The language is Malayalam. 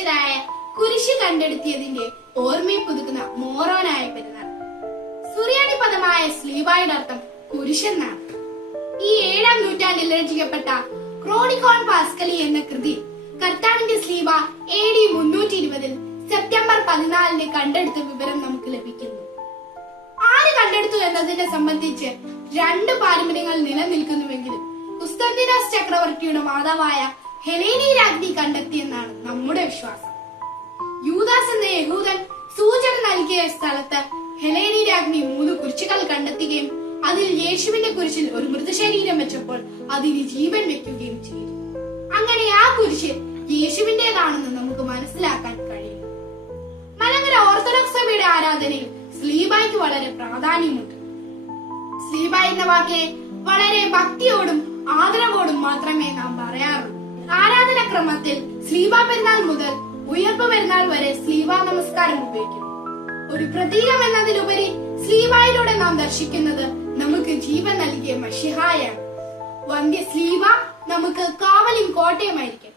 ക്രൂശിച്ചതായ കുരിശ് കണ്ടെടുത്തിയതിന്റെ ഓർമ്മയെ പുതുക്കുന്ന മോറോനായ പെരുന്നാൾ. സുറിയാനി പദമായ സ്ലീബായുടെ അർത്ഥം കുരിശെന്നാണ്. ഈ 7-ാം നൂറ്റാണ്ടിൽ രചിക്കപ്പെട്ട ക്രോണിക്കോൺ പാസ്കലി എന്ന കൃതി കർത്താവിന്റെ സ്ലീബ AD 320 സെപ്റ്റംബർ 14 കണ്ടെടുത്ത വിവരം നമുക്ക് ലഭിക്കുന്നു. ആര് കണ്ടെടുത്തു എന്നതിനെ സംബന്ധിച്ച് 2 പാരമ്പര്യങ്ങൾ നിലനിൽക്കുന്നുവെങ്കിലും കുസ്തന്തിനോസ് ചക്രവർത്തിയുടെ മാതാവായ ഹെലേനി രാജ്ഞി കണ്ടെത്തിയെന്നാണ് നമ്മുടെ വിശ്വാസം. യൂദാസ് എന്ന യഹൂദൻ സൂചന നൽകിയ സ്ഥലത്ത് ഹെലേനി രാജ്ഞി 3 കുരിശുകൾ കണ്ടെത്തുകയും അതിൽ യേശുവിന്റെ കുരിശിൽ ഒരു മൃതശരീരം വെച്ചപ്പോൾ അതിന് ജീവൻ വെക്കുകയും ചെയ്തു. അങ്ങനെ ആ കുരിശ് യേശുവിന്റേതാണെന്ന് നമുക്ക് മനസ്സിലാക്കാൻ കഴിയും. മലങ്കര ഓർത്തഡോക്സ് സഭയുടെ ആരാധനയിൽ സ്ലീബായ്ക്ക് വളരെ പ്രാധാന്യമുണ്ട്. സ്ലീബ എന്ന വാക്കിനെ വളരെ ഭക്തിയോടും ആദരവോടും മാത്രമേ നാം പറയാറുള്ളൂ. ആരാധനാക്രമത്തിൽ സ്ലീബ പെരുന്നാൾ മുതൽ ഉയർപ്പ് പെരുന്നാൾ വരെ സ്ലീബ നമസ്കാരം ഉപയോഗിക്കുന്നു. ഒരു പ്രതീകം എന്നതിലുപരി സ്ലീബായിലൂടെ നാം ദർശിക്കുന്നത് നമുക്ക് ജീവൻ നൽകിയ മശിഹായാണ്. വന്ധ്യ സ്ലീബ നമുക്ക് കാവലും കോട്ടയുമായിരിക്കും.